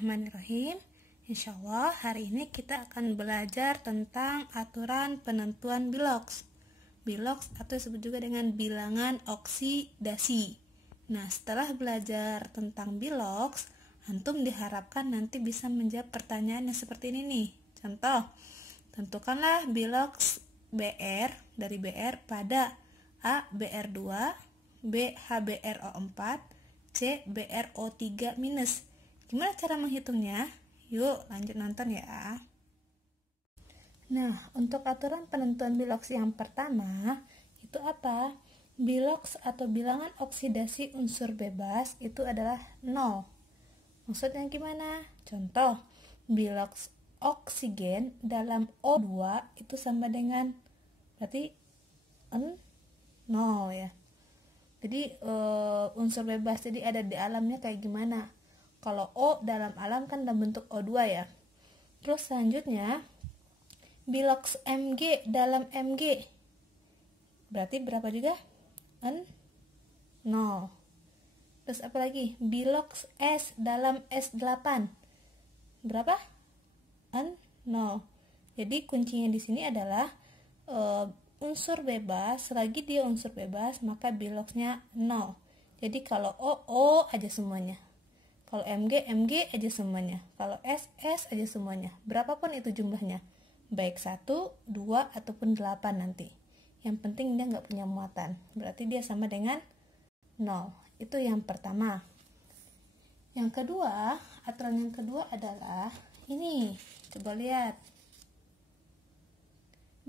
Bismillahirrahmanirrahim. Insya Allah hari ini kita akan belajar tentang aturan penentuan biloks. Biloks atau disebut juga dengan bilangan oksidasi. Nah, setelah belajar tentang biloks, antum diharapkan nanti bisa menjawab pertanyaan yang seperti ini nih. Contoh, tentukanlah biloks BR dari BR pada A BR2, B HBRO4, C BRO3 minus. Gimana cara menghitungnya? Yuk lanjut nonton ya. Nah, untuk aturan penentuan biloks yang pertama itu apa? Biloks atau bilangan oksidasi unsur bebas itu adalah 0. Maksudnya gimana? Contoh, biloks oksigen dalam O2 itu sama dengan berarti 0 ya. Jadi unsur bebas jadi ada di alamnya kayak gimana? Kalau O dalam alam kan dalam bentuk O2 ya. Terus selanjutnya biloks Mg dalam Mg berarti berapa juga? 0. Terus apa lagi? Biloks S dalam S8 berapa? 0. Jadi kuncinya di sini adalah unsur bebas. Selagi dia unsur bebas maka biloksnya 0. Jadi kalau O aja semuanya. Kalau MG aja semuanya. Kalau S aja semuanya. Berapapun itu jumlahnya. Baik 1, 2, ataupun 8 nanti. Yang penting dia nggak punya muatan. Berarti dia sama dengan 0. Itu yang pertama. Yang kedua, aturan yang kedua adalah ini. Coba lihat.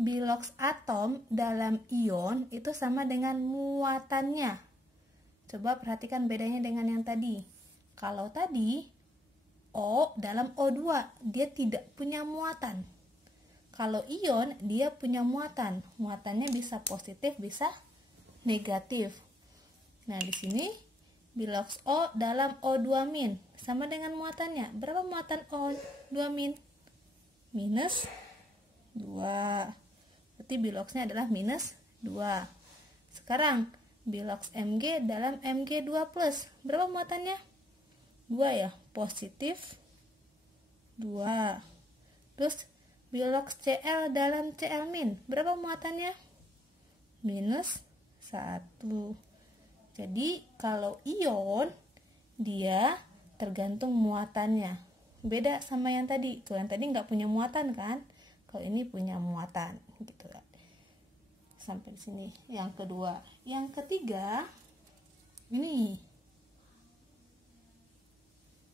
Biloks atom dalam ion itu sama dengan muatannya. Coba perhatikan bedanya dengan yang tadi. Kalau tadi O dalam O2 dia tidak punya muatan. Kalau ion dia punya muatan. Muatannya bisa positif, bisa negatif. Nah, di sini biloks O dalam O2 min sama dengan muatannya. Berapa muatan O2 min? Minus 2. Berarti biloksnya adalah minus 2. Sekarang biloks Mg dalam Mg2 plus. Berapa muatannya? 2 ya, positif 2. Terus biloks Cl dalam Cl min, berapa muatannya? Minus 1. Jadi kalau ion dia tergantung muatannya. Beda sama yang tadi. Tuh yang tadi nggak punya muatan kan? Kalau ini punya muatan gitu. Sampai di sini yang kedua. Yang ketiga ini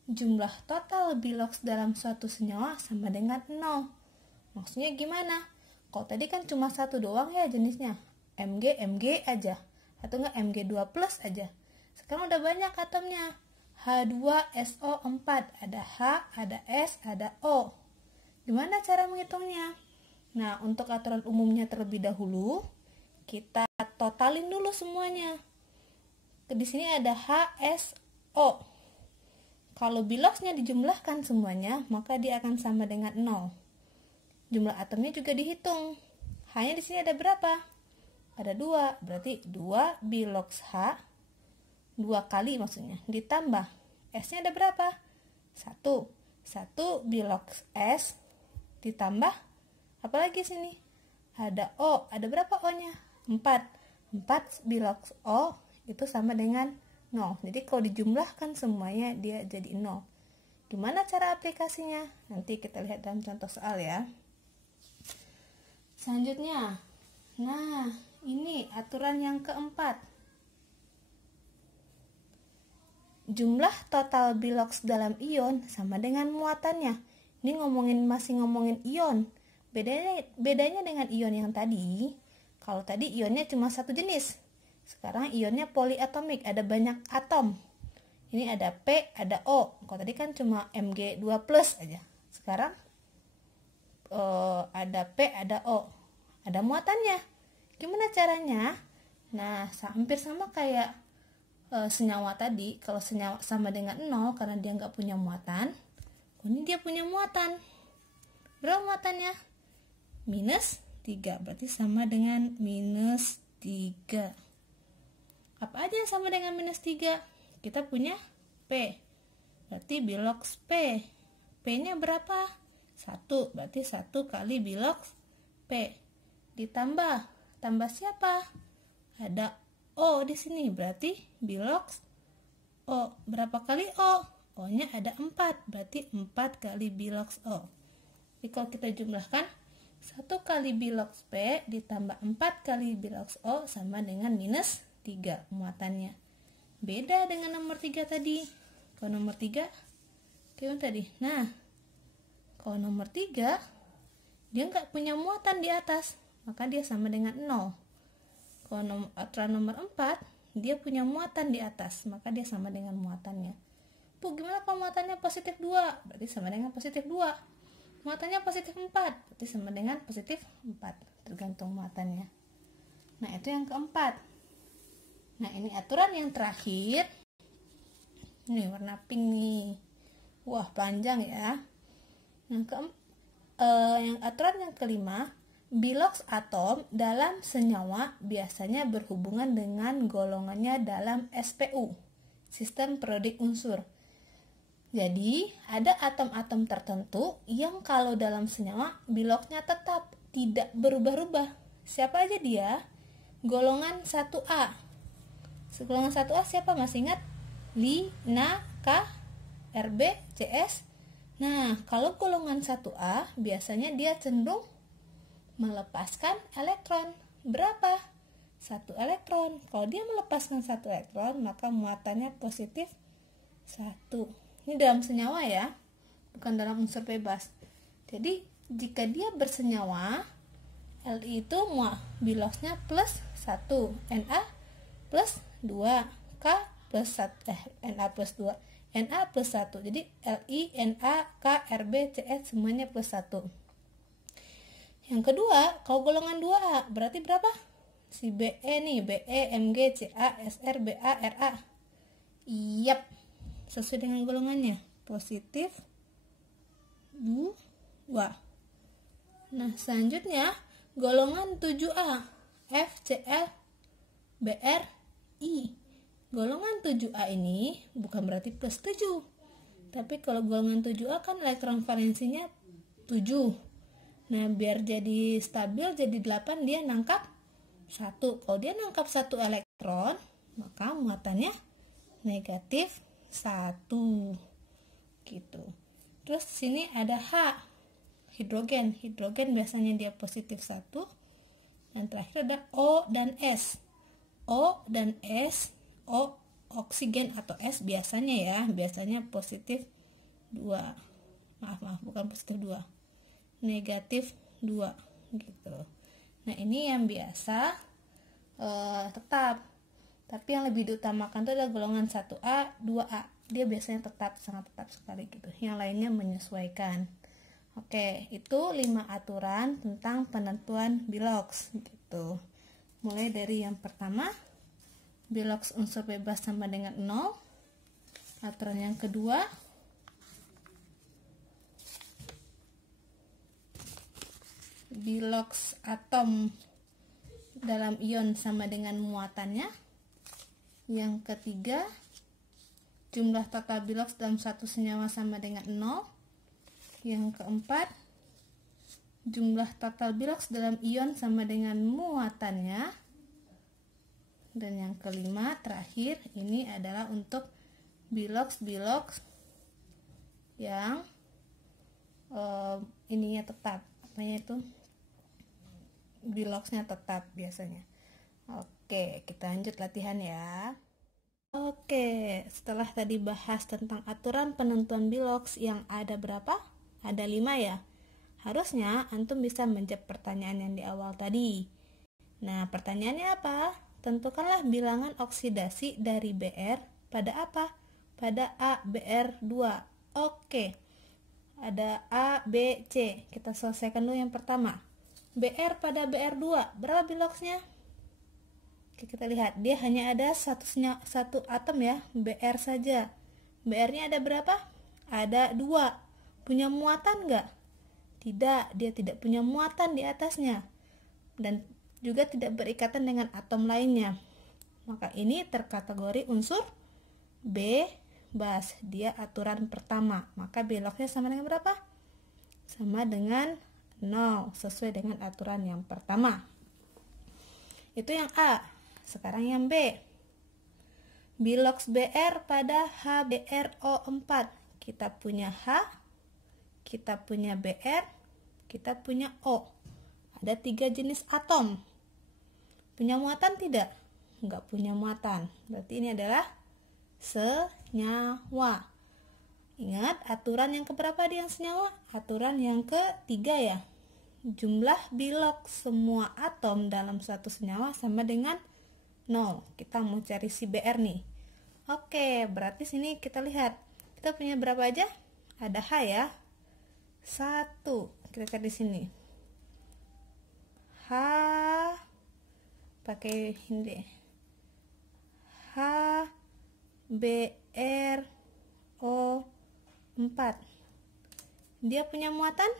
jumlah total biloks dalam suatu senyawa sama dengan 0. Maksudnya gimana? Kalau tadi kan cuma satu doang ya jenisnya, Mg aja, atau enggak Mg2 plus aja. Sekarang udah banyak atomnya, H2SO4, ada H, ada S, ada O. Gimana cara menghitungnya? Nah, untuk aturan umumnya terlebih dahulu, kita totalin dulu semuanya. Di sini ada HSO. Kalau biloksnya dijumlahkan semuanya, maka dia akan sama dengan 0. Jumlah atomnya juga dihitung. H-nya di sini ada berapa? Ada 2. Berarti 2 biloks H, 2 kali maksudnya, ditambah S-nya ada berapa? 1. 1 biloks S, ditambah apa lagi sini? Ada O. Ada berapa O-nya? 4. 4 biloks O itu sama dengan 0. Jadi kalau dijumlahkan semuanya dia jadi 0. Gimana cara aplikasinya? Nanti kita lihat dalam contoh soal ya. Selanjutnya, nah ini aturan yang keempat. Jumlah total biloks dalam ion sama dengan muatannya. Ini masih ngomongin ion. Bedanya dengan ion yang tadi. Kalau tadi ionnya cuma satu jenis. Sekarang ionnya poliatomik, ada banyak atom. Ini ada P, ada O. Kalau tadi kan cuma Mg2 plus aja. Sekarang ada P, ada O. Ada muatannya. Gimana caranya? Nah, hampir sama kayak senyawa tadi. Kalau senyawa sama dengan 0 karena dia nggak punya muatan. Ini dia punya muatan. Berapa muatannya? Minus 3. Berarti sama dengan minus 3. Apa aja yang sama dengan minus 3? Kita punya P. berarti bilox P. P-nya berapa? 1, berarti 1 kali bilox P. Ditambah, tambah siapa? Ada O di sini, berarti bilox O. Berapa kali O? O-nya ada 4, berarti 4 kali bilox O. Jadi kalau kita jumlahkan, 1 kali bilox P ditambah 4 kali bilox O sama dengan minus 3 muatannya. Beda dengan nomor 3 tadi. Kalau nomor 3, gimana tadi? Nah, kalau nomor 3, dia nggak punya muatan di atas, maka dia sama dengan 0. Kalau aturan nomor 4, dia punya muatan di atas, maka dia sama dengan muatannya. Bu, gimana kalau muatannya positif 2? Berarti sama dengan positif 2. Muatannya positif 4, berarti sama dengan positif 4, tergantung muatannya. Nah, itu yang keempat. Nah, ini aturan yang terakhir. Ini warna pink nih. Wah, panjang ya. Yang aturan yang kelima, bilox atom dalam senyawa biasanya berhubungan dengan golongannya dalam SPU, sistem periodik unsur. Jadi, ada atom-atom tertentu yang kalau dalam senyawa biloxnya tetap tidak berubah-ubah. Siapa aja dia? Golongan 1A. Golongan 1A siapa? Masih ingat? Li, Na, K, Rb, Cs. Nah, kalau golongan 1A biasanya dia cenderung melepaskan elektron. Berapa? 1 elektron. Kalau dia melepaskan 1 elektron, maka muatannya positif 1. Ini dalam senyawa ya, bukan dalam unsur bebas. Jadi, jika dia bersenyawa, Li itu biloxnya plus 1, Na plus 2, K plus 1, Na plus 2, Na plus 1. Jadi, Li, Na, K, Rb, Cs semuanya plus 1. Yang kedua, kalau golongan 2A, berarti berapa? Si Be nih, Be, Mg, Ca, Sr, Ba, Ra. Yap, sesuai dengan golongannya, positif 2. Nah, selanjutnya golongan 7A, FCl, Br, I. Golongan 7A ini bukan berarti plus 7, tapi kalau golongan 7A kan elektron valensinya 7. Nah, biar jadi stabil, jadi 8, dia nangkap 1. Kalau dia nangkap 1 elektron, maka muatannya negatif 1. Gitu. Terus sini ada H, hidrogen. Hidrogen biasanya dia positif 1. Dan terakhir ada O dan S. O dan S, O oksigen atau S biasanya ya, biasanya positif 2. Maaf, bukan positif 2. Negatif 2 gitu. Nah, ini yang biasa tetap. Tapi yang lebih diutamakan itu adalah golongan 1A, 2A. Dia biasanya tetap, sangat tetap sekali gitu. Yang lainnya menyesuaikan. Oke, itu 5 aturan tentang penentuan bilox gitu. Mulai dari yang pertama, bilox unsur bebas sama dengan 0. Aturan yang kedua, bilox atom dalam ion sama dengan muatannya. Yang ketiga, jumlah total bilox dalam satu senyawa sama dengan 0. Yang keempat, jumlah total bilox dalam ion sama dengan muatannya. Dan yang kelima, terakhir, ini adalah untuk bilox yang ininya tetap, apanya itu, biloxnya tetap biasanya. Oke, kita lanjut latihan ya. Oke, setelah tadi bahas tentang aturan penentuan bilox yang ada berapa? Ada 5 ya. Harusnya antum bisa menjawab pertanyaan yang di awal tadi. Nah, pertanyaannya apa? Tentukanlah bilangan oksidasi dari Br pada apa? Pada ABr2. Oke. Ada A, B, C. Kita selesaikan dulu yang pertama. Br pada Br2, berapa biloxnya? Oke, kita lihat, dia hanya ada satu atom ya, Br saja. Br-nya ada berapa? Ada 2. Punya muatan enggak? Tidak, dia tidak punya muatan di atasnya. Dan juga tidak berikatan dengan atom lainnya. Maka ini terkategori unsur B bebas. Dia aturan pertama. Maka B-lognya sama dengan berapa? Sama dengan 0, sesuai dengan aturan yang pertama. Itu yang A. Sekarang yang B. Bilox BR pada HBRO4. Kita punya H, kita punya BR, kita punya O. Ada 3 jenis atom. Punya muatan tidak? Enggak punya muatan. Berarti ini adalah senyawa. Ingat, aturan yang keberapa dia yang senyawa? Aturan yang ketiga ya. Jumlah bilox semua atom dalam satu senyawa sama dengan 0. Kita mau cari si BR nih. Oke, berarti sini kita lihat. Kita punya berapa aja? Ada H ya. 1. Kita cari di sini. H pakai ini deh. H BR O 4. Dia punya muatan?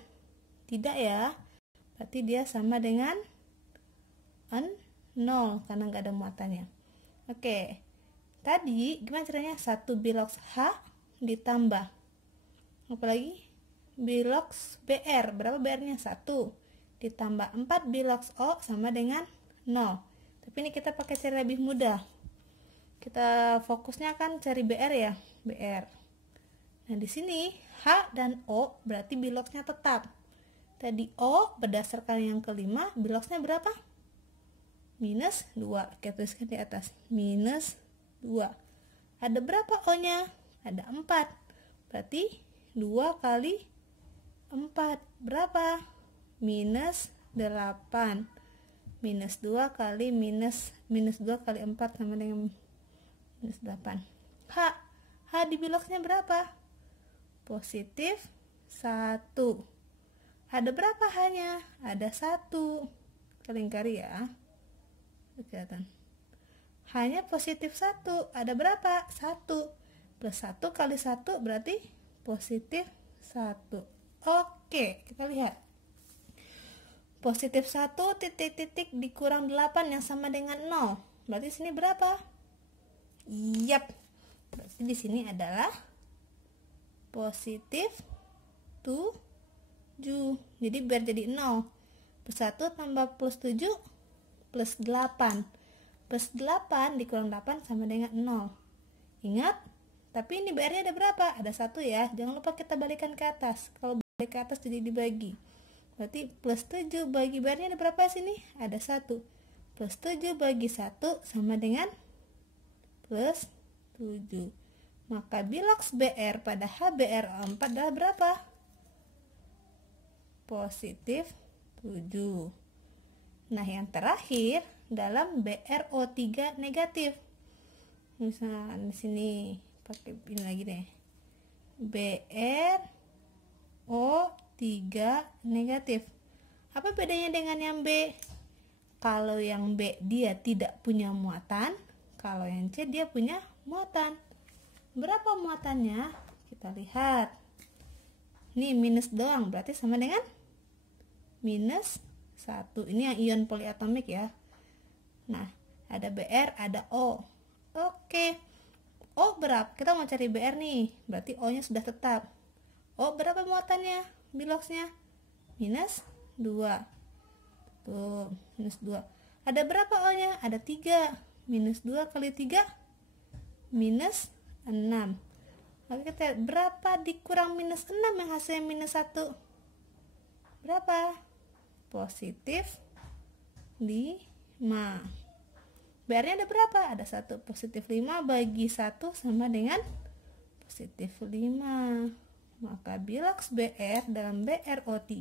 Tidak ya. Berarti dia sama dengan 0 karena nggak ada muatannya. Oke, tadi gimana caranya? 1 bilox H ditambah apalagi bilox BR. Berapa BR-nya? 1 ditambah 4 bilox O sama dengan 0. Tapi ini kita pakai cara lebih mudah. Kita fokusnya kan cari BR ya, BR. Nah di sini H dan O berarti biloxnya tetap. Tadi O berdasarkan yang kelima, biloxnya berapa? Minus 2. Kita tuliskan di atas. Minus 2. Ada berapa O-nya? Ada 4. Berarti 2 kali 4. Berapa? Minus 8. Minus 2 kali minus 2 kali 4 sama dengan minus 8. H di biloxnya berapa? Positif 1. Ada berapa H-nya? Ada 1. Kelingkari ya. Kelihatan. H-nya positif 1. Ada berapa? 1. Plus 1 kali 1 berarti positif 1. Oke, kita lihat. Positif 1 titik-titik dikurang 8 yang sama dengan 0. Berarti sini berapa? Yap. Berarti di sini adalah positif 7. Jadi biar jadi 0. Plus 1 tambah plus 7 plus 8. Plus 8 dikurang 8 sama dengan 0. Ingat, tapi ini BR-nya ada berapa? Ada 1 ya. Jangan lupa kita balikan ke atas. Kalau balik ke atas jadi dibagi. Berarti plus 7 bagi BR-nya ada berapa sini? Ada 1. Plus 7 bagi 1 sama dengan plus 7. Maka bilox BR pada HBr4 adalah berapa? Positif 7. Nah, yang terakhir dalam BrO3 negatif. Misalnya di sini pakai ini lagi deh. BrO3 negatif. Apa bedanya dengan yang B? Kalau yang B dia tidak punya muatan, kalau yang C dia punya muatan. Berapa muatannya? Kita lihat. Ini minus doang, berarti sama dengan minus 1. Ini yang ion poliatomik ya. Nah, ada BR, ada O. Oke. O berapa? Kita mau cari BR nih. Berarti O-nya sudah tetap. O berapa muatannya? Biloxnya? Minus 2. Tuh, minus 2. Ada berapa O-nya? Ada 3. Minus 2 kali 3? Minus 6. Oke, kita lihat berapa dikurang minus 6 yang hasilnya minus 1? Berapa? Positif 5. BR-nya ada berapa? Ada 1. Positif 5 bagi 1 sama dengan positif 5. Maka bilox BR dalam BrO3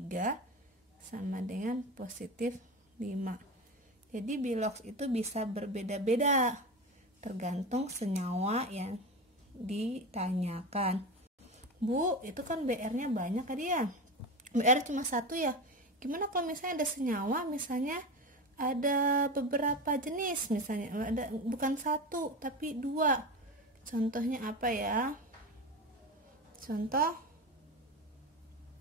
sama dengan positif 5. Jadi bilox itu bisa berbeda-beda tergantung senyawa yang ditanyakan. Bu, itu kan BR-nya banyak kan ya? BR cuma 1 ya. Gimana kalau misalnya ada senyawa, misalnya ada beberapa jenis, misalnya ada bukan 1 tapi 2. Contohnya apa ya? Contoh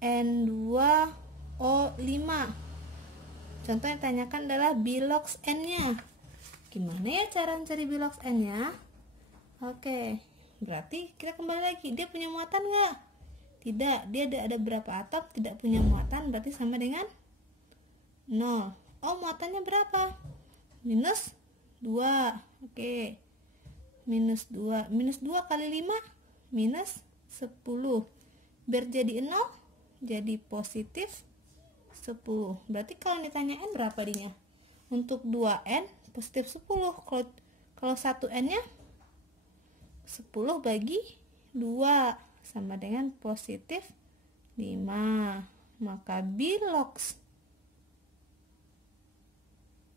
N2O5. Contoh yang ditanyakan adalah bilox N-nya. Gimana ya cara mencari bilox N-nya? Oke, Berarti kita kembali lagi, dia punya muatan nggak? Tidak, dia ada berapa atom, tidak punya muatan, berarti sama dengan 0. Oh, muatannya berapa? Minus 2. Oke. Minus 2. Minus 2 kali 5 minus 10. Biar jadi 0, jadi positif 10. Berarti kalau ditanya N berapa dinya? Untuk 2N positif 10. Kalau 1N nya 10 bagi 2 sama dengan positif 5. Maka bilox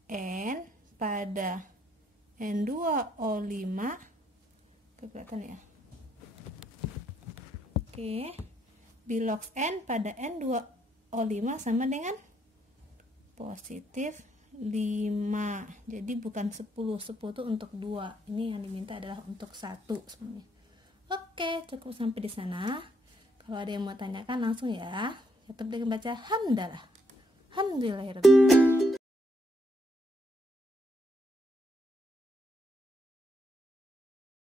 N pada N2O5 kelihatan ya. Oke. Bilox N pada N2O5 sama dengan positif 5. Jadi bukan 10. 10 itu untuk 2. Ini yang diminta adalah untuk 1 sebenarnya. Oke, cukup sampai di sana. Kalau ada yang mau tanyakan langsung ya. Tetap dengan baca hamdalah. Alhamdulillahirabbil alamin.